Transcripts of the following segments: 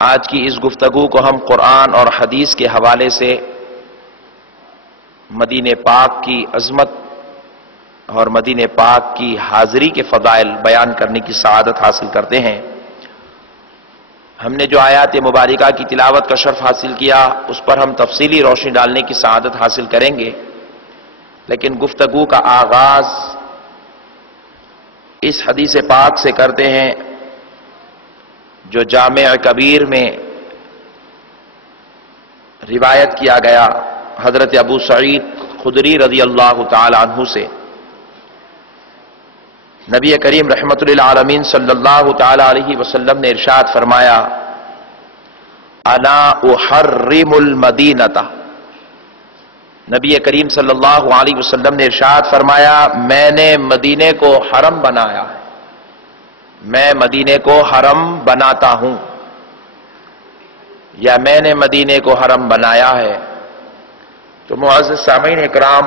آج کی اس گفتگو کو ہم قرآن اور حدیث کے حوالے سے مدینہ پاک کی عظمت اور مدینہ پاک کی حاضری کے فضائل بیان کرنے کی سعادت حاصل کرتے ہیں۔ ہم نے جو آیات مبارکہ کی تلاوت کا شرف حاصل کیا اس پر ہم تفصیلی روشنی ڈالنے کی سعادت حاصل کریں گے، لیکن گفتگو کا آغاز اس حدیث پاک سے کرتے ہیں جو جامع کبیر میں روایت کیا گیا حضرت ابو سعید خدری رضی اللہ تعالی عنہ سے۔ نبی کریم رحمت للعالمین صلی اللہ تعالی علیہ وسلم نے ارشاد فرمایا، انا احرم المدینہ۔ نبی کریم صلی اللہ علیہ وسلم نے ارشاد فرمایا، میں نے مدینے کو حرم بنایا ہے، میں مدینے کو حرم بناتا ہوں، یا میں نے مدینے کو حرم بنایا ہے۔ تو معزز سامعین اکرام،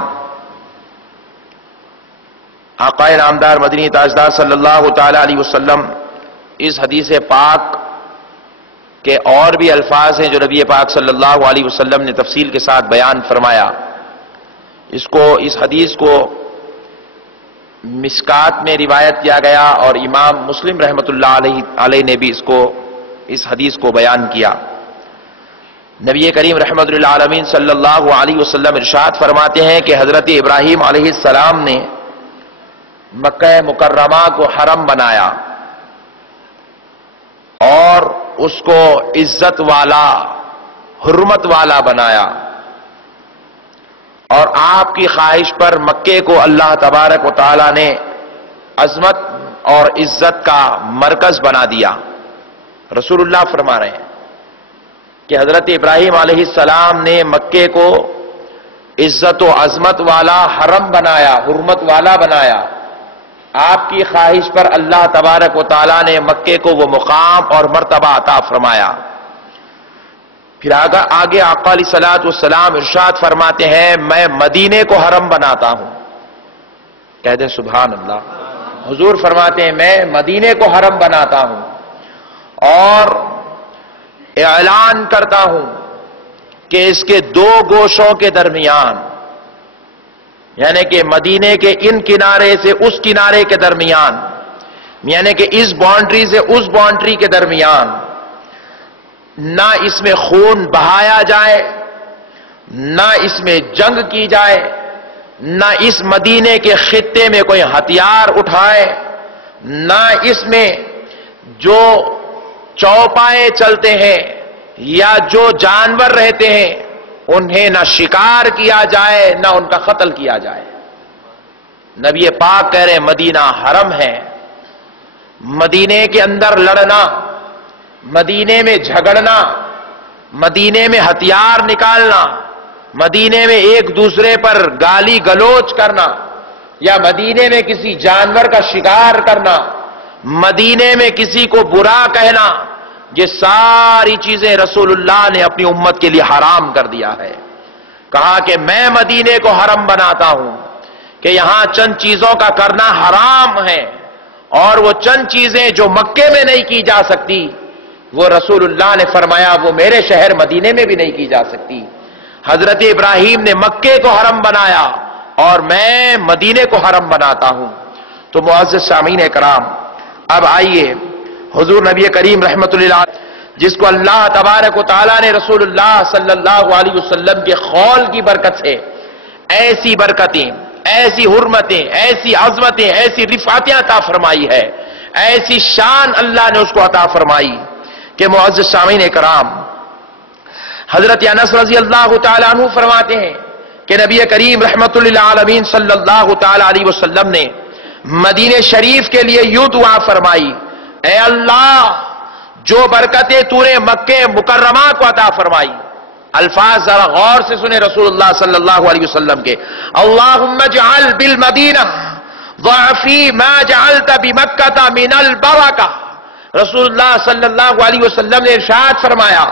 آقا نامدار مدنی تاجدار صلی اللہ تعالی علیہ وسلم اس حدیث پاک کے اور بھی الفاظ ہیں جو نبی پاک صلی اللہ علیہ وسلم نے تفصیل کے ساتھ بیان فرمایا۔ اس حدیث کو مشکات میں روایت کیا گیا اور امام مسلم رحمۃ اللہ علیہ نے بھی اس حدیث کو بیان کیا۔ نبی کریم رحمت للعالمین صلی اللہ علیہ وسلم ارشاد فرماتے ہیں کہ حضرت ابراہیم علیہ السلام نے مکہ مکرمہ کو حرم بنایا اور اس کو عزت والا، حرمت والا بنایا، اور آپ کی خواہش پر مکے کو اللہ تبارک و تعالی نے عظمت اور عزت کا مرکز بنا دیا۔ رسول اللہ فرما رہے ہیں کہ حضرت ابراہیم علیہ السلام نے مکے کو عزت و عظمت والا حرم بنایا، حرمت والا بنایا۔ آپ کی خواہش پر اللہ تبارک و تعالی نے مکے کو وہ مقام اور مرتبہ عطا فرمایا۔ پھر آگے آقا علیہ الصلوۃ والسلام ارشاد فرماتے ہیں، میں مدینے کو حرم بناتا ہوں۔ کہہ دیں سبحان اللہ۔ حضور فرماتے ہیں میں مدینے کو حرم بناتا ہوں اور اعلان کرتا ہوں کہ اس کے دو گوشوں کے درمیان، یعنی کہ مدینے کے ان کنارے سے اس کنارے کے درمیان، یعنی کہ اس باؤنڈری سے اس باؤنڈری کے درمیان، نہ اس میں خون بہایا جائے، نہ اس میں جنگ کی جائے، نہ اس مدینے کے خطے میں کوئی ہتھیار اٹھائے، نہ اس میں جو چوپائے چلتے ہیں یا جو جانور رہتے ہیں انہیں نہ شکار کیا جائے نہ ان کا قتل کیا جائے۔ نبی پاک کہہ رہے ہیں مدینہ حرم ہے، مدینے کے اندر لڑنا، مدینے میں جھگڑنا، مدینے میں ہتھیار نکالنا، مدینے میں ایک دوسرے پر گالی گلوچ کرنا، یا مدینے میں کسی جانور کا شکار کرنا، مدینے میں کسی کو برا کہنا، یہ ساری چیزیں رسول اللہ نے اپنی امت کے لیے حرام کر دیا ہے۔ کہا کہ میں مدینے کو حرم بناتا ہوں کہ یہاں چند چیزوں کا کرنا حرام ہے، اور وہ چند چیزیں جو مکے میں نہیں کی جا سکتی وہ رسول اللہ نے فرمایا وہ میرے شہر مدینے میں بھی نہیں کی جا سکتی۔ حضرت ابراہیم نے مکے کو حرم بنایا اور میں مدینے کو حرم بناتا ہوں۔ تو معزز سامعین کرام، اب آئیے حضور نبی کریم رحمت اللہ جس کو اللہ تبارک و تعالیٰ نے رسول اللہ صلی اللہ علیہ وسلم کے قول کی برکت سے ایسی برکتیں، ایسی حرمتیں، ایسی عظمتیں، ایسی رفعتیں عطا فرمائی ہے، ایسی شان اللہ نے اس کو عطا فرمائی کہ معزز سامعین کرام، حضرت انس رضی اللہ تعالیٰ عنہ فرماتے ہیں کہ نبی کریم رحمت للعالمین صلی اللہ تعالیٰ علیہ وسلم نے مدینہ شریف کے لیے یوں دعا فرمائی، اے اللہ جو برکتیں تو نے مکہ مکرمہ کو عطا فرمائی، الفاظ ذرا غور سے سنے رسول اللہ صلی اللہ علیہ وسلم کے، اللہم اجعل بالمدینہ ضعفی ما جعلت بمکہ من البرکہ۔ رسول اللہ صلی اللہ علیہ وسلم نے ارشاد فرمایا،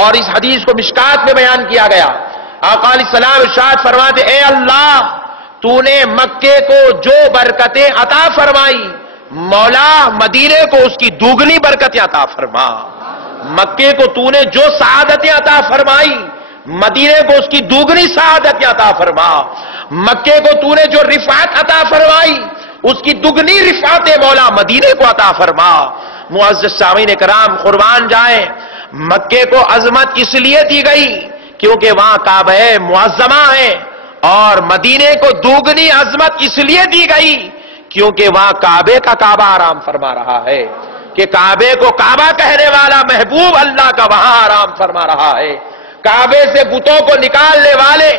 اور اس حدیث کو مشکات میں بیان کیا گیا، آقا علیہ السلام ارشاد فرماتے، اے اللہ تو نے مکے کو جو برکتیں عطا فرمائی، مولا مدینے کو اس کی دوگنی برکتیں عطا فرما۔ مکے کو تو نے جو سعادتیں عطا فرمائی مدینے کو اس کی دوگنی سعادتیں عطا فرما. مکے کو تو نے جو رفعت عطا فرمائی اس کی دگنی رفعت مولا مدینے کو عطا فرما. معزز سامعین کرام قربان جائیں، مکے کو عظمت اس لیے دی گئی کیونکہ وہاں کعبہ معظمہ ہے، اور مدینے کو دوگنی عظمت اس لیے دی گئی کیونکہ وہاں کعبے کا کعبہ آرام فرما رہا ہے، کہ کعبے کو کعبہ کہنے والا محبوب اللہ کا وہاں آرام فرما رہا ہے. کعبے سے بتوں کو نکالنے والے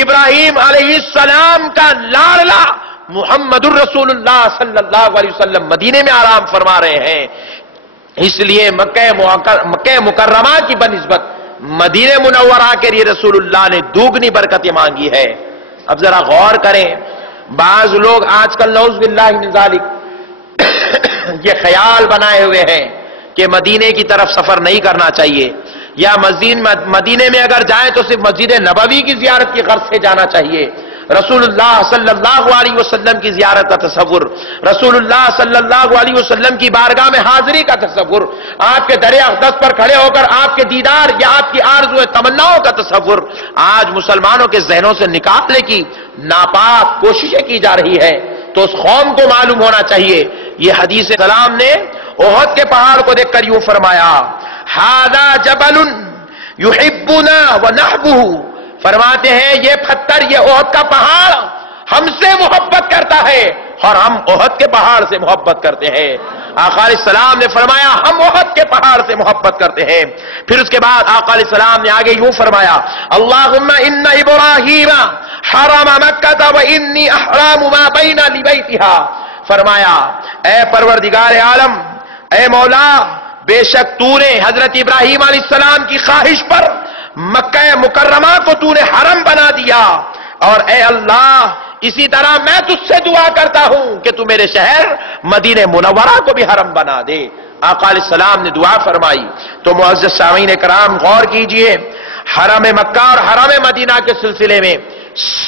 ابراہیم علیہ السلام کا لاڈلا محمد الرسول اللہ صلی اللہ علیہ وسلم مدینے میں آرام فرما رہے ہیں. اس لیے مکہ مکرمہ کی بنسبت مدینہ منورہ کے لیے رسول اللہ نے دوگنی برکتیں مانگی ہے. اب ذرا غور کریں، بعض لوگ آج کل نعوذ باللہ من ذالک یہ خیال بنائے ہوئے ہیں کہ مدینے کی طرف سفر نہیں کرنا چاہیے، یا مدینے میں اگر جائیں تو صرف مسجد نبوی کی زیارت کی غرض سے جانا چاہیے. رسول اللہ صلی اللہ علیہ وسلم کی زیارت کا تصور، رسول اللہ صلی اللہ علیہ وسلم کی بارگاہ میں حاضری کا تصور، آپ کے در اقدس پر کھڑے ہو کر آپ کے دیدار یا آپ کی آرزو تمناؤں کا تصور آج مسلمانوں کے ذہنوں سے نکالنے کی ناپاک کوششیں کی جا رہی ہے. تو اس قوم کو معلوم ہونا چاہیے. یہ حدیث سلام نے احد کے پہاڑ کو دیکھ کر یوں فرمایا، ھذا جبل یحبنا ونحبہ، فرماتے ہیں یہ پتھر، یہ احد کا پہاڑ ہم سے محبت کرتا ہے اور ہم احد کے پہاڑ سے محبت کرتے ہیں. آقا علیہ السلام نے فرمایا ہم احد کے پہاڑ سے محبت کرتے ہیں. پھر اس کے بعد آقا علیہ السلام نے آگے یوں فرمایا، اللہم ان ابراہیم حرم مکہ و انی احرام ما بین لبیتہا، فرمایا اے پروردگار عالم، اے مولا، بے شک تو نے حضرت ابراہیم علیہ السلام کی خواہش پر مکہ مکرمہ کو تو نے حرم بنا دیا، اور اے اللہ اسی طرح میں تجھ سے دعا کرتا ہوں کہ تو میرے شہر مدینہ منورہ کو بھی حرم بنا دے. آقا علیہ السلام نے دعا فرمائی. تو معزز سامعین کرام غور کیجئے، حرم مکہ اور حرم مدینہ کے سلسلے میں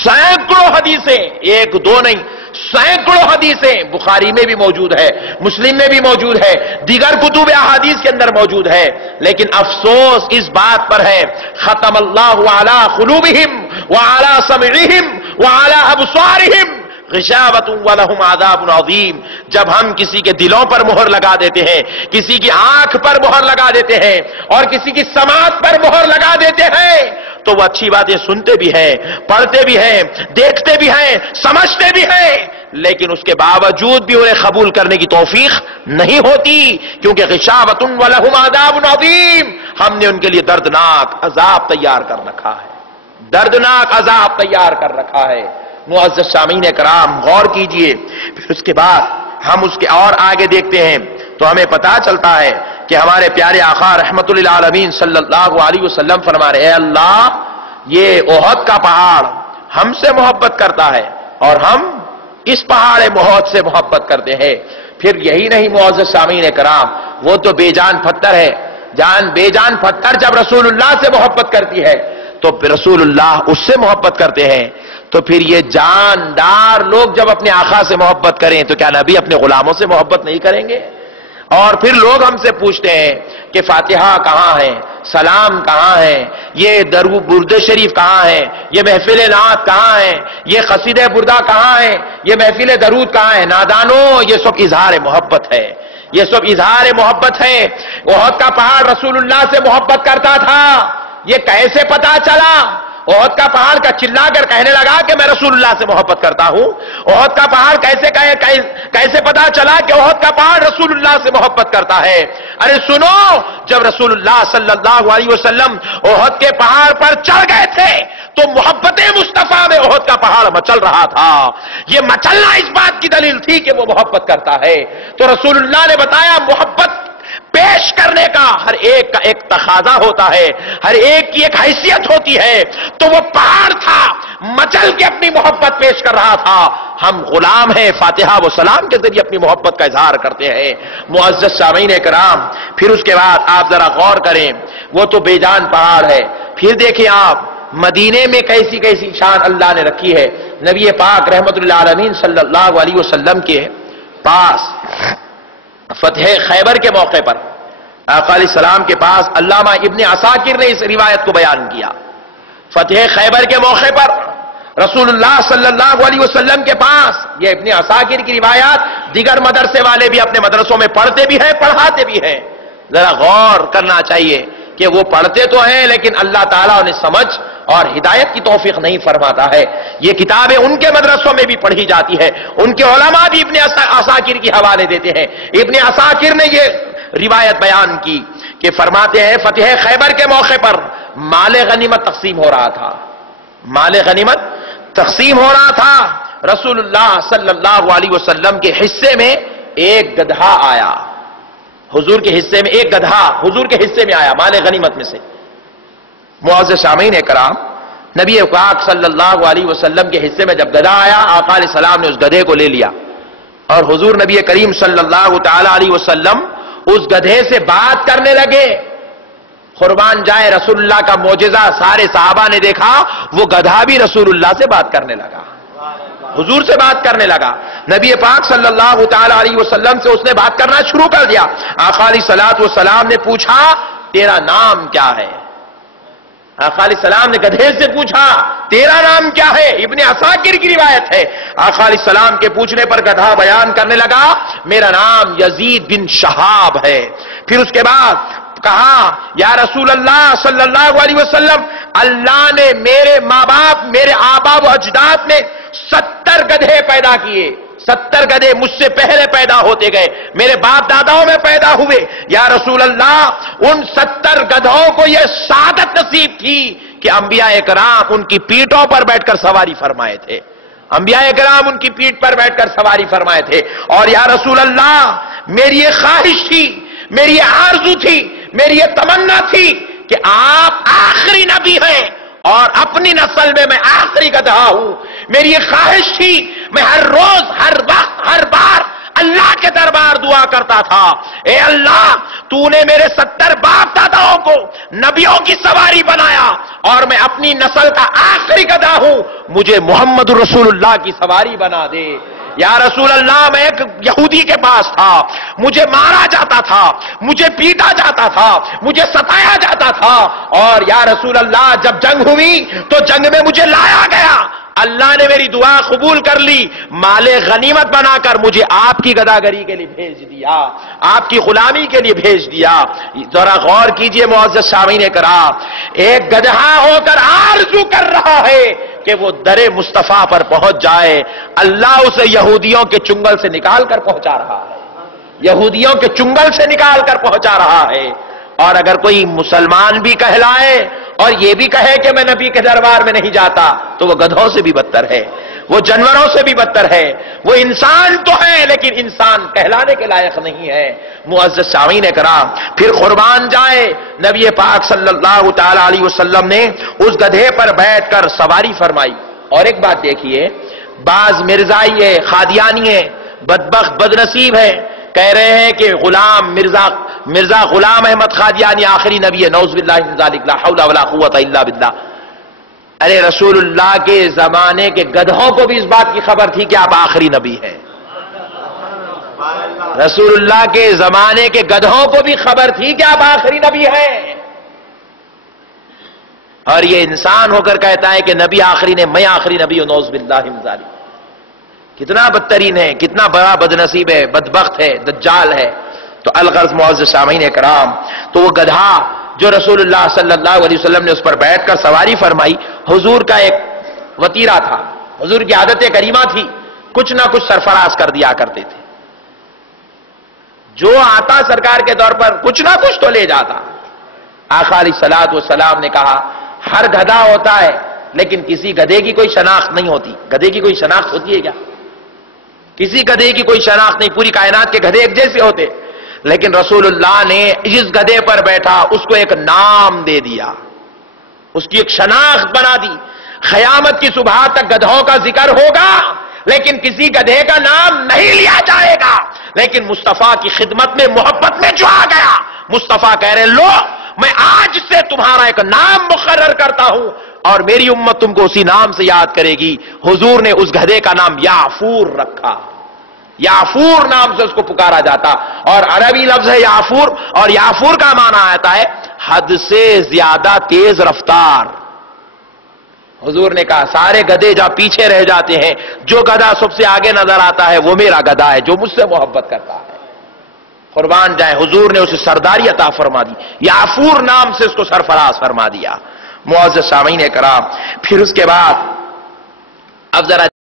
سینکڑوں حدیثیں، ایک دو نہیں، سینکڑوں حدیثیں بخاری میں بھی موجود ہے، مسلم میں بھی موجود ہے، دیگر کتب احادیث کے اندر موجود ہے. لیکن افسوس اس بات پر ہے، ختم اللہ علی قلوبہم وعلی سمعہم وعلی ابصارہم غشاوۃ ولہم عذاب عظیم. جب ہم کسی کے دلوں پر مہر لگا دیتے ہیں، کسی کی آنکھ پر مہر لگا دیتے ہیں اور کسی کی سماعت پر مہر لگا دیتے ہیں تو وہ اچھی باتیں سنتے بھی ہیں، پڑھتے بھی ہیں، دیکھتے بھی ہیں، سمجھتے بھی ہیں، لیکن اس کے باوجود بھی انہیں قبول کرنے کی توفیق نہیں ہوتی، کیونکہ غشاوۃ ولہم عذاب عظیم، ہم نے ان کے لیے دردناک عذاب تیار کر رکھا ہے، دردناک عذاب تیار کر رکھا ہے. معزز سامعین کرام غور کیجئے. پھر اس کے بعد ہم اس کے اور آگے دیکھتے ہیں تو ہمیں پتا چلتا ہے کہ ہمارے پیارے آقا رحمت للعالمین صلی اللہ علیہ وسلم فرما رہے، اے اللہ یہ احد کا پہاڑ ہم سے محبت کرتا ہے اور ہم اس پہاڑ احد سے محبت کرتے ہیں. پھر یہی نہیں معزز سامعین کرام، وہ تو بے جان پتھر ہے، بے جان پتھر جب رسول اللہ سے محبت کرتی ہے تو رسول اللہ اس سے محبت کرتے ہیں. تو پھر یہ جاندار لوگ جب اپنے آقا سے محبت کریں تو کیا نبی اپنے غلاموں سے محبت نہیں کریں گے؟ اور پھر لوگ ہم سے پوچھتے ہیں کہ فاتحہ کہاں ہے، سلام کہاں ہے، یہ درود شریف کہاں ہے، یہ محفل نعت کہاں ہے، یہ قصیدہ بردہ کہاں ہے، یہ محفل درود کہاں ہے؟ نادانو، یہ سب اظہار محبت ہے، یہ سب اظہار محبت ہے. احد کا پہاڑ رسول اللہ سے محبت کرتا تھا، یہ کیسے پتا چلا؟ احد کا پہاڑ کا چلا کر کہنے لگا کہ میں رسول اللہ سے محبت کرتا ہوں. احد کا پہاڑ کیسے پتا چلا کہ احد کا پہاڑ رسول اللہ سے محبت کرتا ہے؟ ارے سنو، جب رسول اللہ صلی اللہ علیہ وسلم احد کے پہاڑ پر چڑھ گئے تھے تو محبت مصطفیٰ میں احد کا پہاڑ مچل رہا تھا. یہ مچلنا اس بات کی دلیل تھی کہ وہ محبت کرتا ہے. تو رسول اللہ نے بتایا محبت پیش کرنے کا ہر ایک کا ایک تقاضا ہوتا ہے، ہر ایک کی ایک حیثیت ہوتی ہے. تو وہ پہاڑ تھا، مچل کے اپنی محبت پیش کر رہا تھا. ہم غلام ہیں، فاتحہ و سلام کے ذریعے اپنی محبت کا اظہار کرتے ہیں. معزز سامعین کرام پھر اس کے بعد آپ ذرا غور کریں، وہ تو بے جان پہاڑ ہے. پھر دیکھیں آپ مدینے میں کیسی کیسی شان اللہ نے رکھی ہے. نبی پاک رحمت للعالمین صلی اللہ علیہ وسلم کے پاس فتح خیبر کے موقع پر آقا علیہ السلام کے پاس علامہ ابن عساکر نے اس روایت کو بیان کیا. فتح خیبر کے موقع پر رسول اللہ صلی اللہ علیہ وسلم کے پاس، یہ ابن عساکر کی روایات دیگر مدرسے والے بھی اپنے مدرسوں میں پڑھتے بھی ہیں، پڑھاتے بھی ہیں. ذرا غور کرنا چاہیے کہ وہ پڑھتے تو ہیں لیکن اللہ تعالیٰ انہیں سمجھ اور ہدایت کی توفیق نہیں فرماتا ہے. یہ کتابیں ان کے مدرسوں میں بھی پڑھی جاتی ہے، ان کے علماء بھی ابن عساکر کی حوالے دیتے ہیں. ابن عساکر نے یہ روایت بیان کی کہ فرماتے ہیں فتح خیبر کے موقع پر مال غنیمت تقسیم ہو رہا تھا. مال غنیمت تقسیم ہو رہا تھا. رسول اللہ صلی اللہ علیہ وسلم کے حصے میں ایک گدھا آیا. حضور کے حصے میں ایک گدھا حضور کے حصے میں آیا مال غنیمت میں سے. معزز سامعین کرام، نبی پاک صلی اللہ علیہ وسلم کے حصے میں جب گدھا آیا، آقا علیہ السلام نے اس گدھے کو لے لیا اور حضور نبی کریم صلی اللہ تعالی علیہ وسلم اس گدھے سے بات کرنے لگے. قربان جائے رسول اللہ کا معجزہ، سارے صحابہ نے دیکھا وہ گدھا بھی رسول اللہ سے بات کرنے لگا، حضور سے بات کرنے لگا. نبی پاک صلی اللہ تعالی علیہ وسلم سے اس نے بات کرنا شروع کر دیا. آقا علیہ السلام نے پوچھا تیرا نام کیا ہے؟ آقا علیہ السلام نے گدھے سے پوچھا تیرا نام کیا ہے؟ ابن عساکر کی روایت ہے. آقا علیہ السلام کے پوچھنے پر گدھا بیان کرنے لگا میرا نام یزید بن شہاب ہے. پھر اس کے بعد کہا یا رسول اللہ صلی اللہ علیہ وسلم، اللہ نے میرے ماں باپ، میرے آبا و اجداد نے 70 گدھے پیدا کیے. 70 گدھے مجھ سے پہلے پیدا ہوتے گئے، میرے باپ داداؤں میں پیدا ہوئے. یا رسول اللہ ان 70 گدھوں کو یہ سعادت نصیب تھی کہ انبیاء کرام ان کی پیٹھوں پر بیٹھ کر سواری فرمائے تھے. انبیاء کرام ان کی پیٹھ پر بیٹھ کر سواری فرمائے تھے. اور یا رسول اللہ میری یہ خواہش تھی، میری یہ آرزو تھی، میری یہ تمنا تھی کہ آپ آخری نبی ہیں اور اپنی نسل میں آخری گدھا ہوں. میری یہ خواہش تھی، میں ہر روز، ہر وقت، ہر بار اللہ کے دربار دعا کرتا تھا اے اللہ تو نے میرے 70 باپ داداؤں کو نبیوں کی سواری بنایا اور میں اپنی نسل کا آخری گدھا ہوں، مجھے محمد رسول اللہ کی سواری بنا دے. یا رسول اللہ میں ایک یہودی کے پاس تھا، مجھے مارا جاتا تھا، مجھے پیٹا جاتا تھا، مجھے ستایا جاتا تھا، اور یا رسول اللہ جب جنگ ہوئی تو جنگ میں مجھے لایا گیا، اللہ نے میری دعا قبول کر لی، مال غنیمت بنا کر مجھے آپ کی گداگری کے لیے بھیج دیا، آپ کی غلامی کے لیے بھیج دیا. ذرا غور کیجئے معزز سامعین کرام، ایک گدھا ہو کر آرزو کر رہا ہے کہ وہ در مصطفیٰ پر پہنچ جائے. اللہ اسے یہودیوں کے چنگل سے نکال کر پہنچا رہا ہے، یہودیوں کے چنگل سے نکال کر پہنچا رہا ہے. اور اگر کوئی مسلمان بھی کہلائے اور یہ بھی کہے کہ میں نبی کے دربار میں نہیں جاتا تو وہ گدھوں سے بھی بدتر ہے، وہ جانوروں سے بھی بدتر ہے. وہ انسان تو ہے لیکن انسان کہلانے کے لائق نہیں ہے. معزز سامعین کرام، پھر قربان جائے نبی پاک صلی اللہ تعالی علیہ وسلم نے اس گدھے پر بیٹھ کر سواری فرمائی. اور ایک بات دیکھیے، بعض مرزائی ہے، قادیانی ہے، بدبخت بدنصیب ہے، کہہ رہے ہیں کہ مرزا غلام احمد قادیانی آخری نبی ہے. نعوذ باللہ من ذالک، لا حول ولا قوت الا باللہ. ارے رسول اللہ کے زمانے کے گدھوں کو بھی اس بات کی خبر تھی کہ آپ آخری نبی ہیں. رسول اللہ کے زمانے کے گدھوں کو بھی خبر تھی کہ آپ آخری نبی ہیں. اور یہ انسان ہو کر کہتا ہے کہ نبی آخری نے، میں آخری نبی ہوں. نعوذ باللہ من ذالک. کتنا بدترین ہے، کتنا بڑا بدنصیب ہے، بدبخت ہے، دجال ہے. تو الغرض معزز سامعین کرام، تو وہ گدھا جو رسول اللہ صلی اللہ علیہ وسلم نے اس پر بیٹھ کر سواری فرمائی، حضور کا ایک وطیرہ تھا، حضور کی عادت کریمہ تھی، کچھ نہ کچھ سرفراز کر دیا کرتے تھے. جو آتا سرکار کے دور پر کچھ نہ کچھ تو لے جاتا. آقا علیہ السلام نے کہا ہر گدھا ہوتا ہے لیکن کسی گدھے کی کوئی شناخت نہیں ہوتی. گدھے کی کوئی شناخت ہوتی ہے کیا؟ کسی گدھے کی کوئی شناخت نہیں. پوری کائنات کے گدھے ایک جیسے ہوتے، لیکن رسول اللہ نے جس گدھے پر بیٹھا اس کو ایک نام دے دیا، اس کی ایک شناخت بنا دی. قیامت کی صبح تک گدھوں کا ذکر ہوگا لیکن کسی گدھے کا نام نہیں لیا جائے گا. لیکن مصطفیٰ کی خدمت میں، محبت میں جو آ گیا، مصطفیٰ کہہ رہے لو میں آج سے تمہارا ایک نام مقرر کرتا ہوں اور میری امت تم کو اسی نام سے یاد کرے گی. حضور نے اس گدھے کا نام یعفور رکھا. یافور نام سے اس کو پکارا جاتا، اور عربی لفظ ہے یافور، اور یافور کا معنی آتا ہے حد سے زیادہ تیز رفتار۔ حضور نے کہا سارے گدھے جہاں پیچھے رہ جاتے ہیں، جو گدھا سب سے آگے نظر آتا ہے وہ میرا گدھا ہے، جو مجھ سے محبت کرتا ہے۔ قربان جائیں، حضور نے اسے سرداری عطا فرما دی، یافور نام سے اس کو سرفراز فرما دیا۔ معزز سامعین کرام، پھر اس کے بعد اب ذرا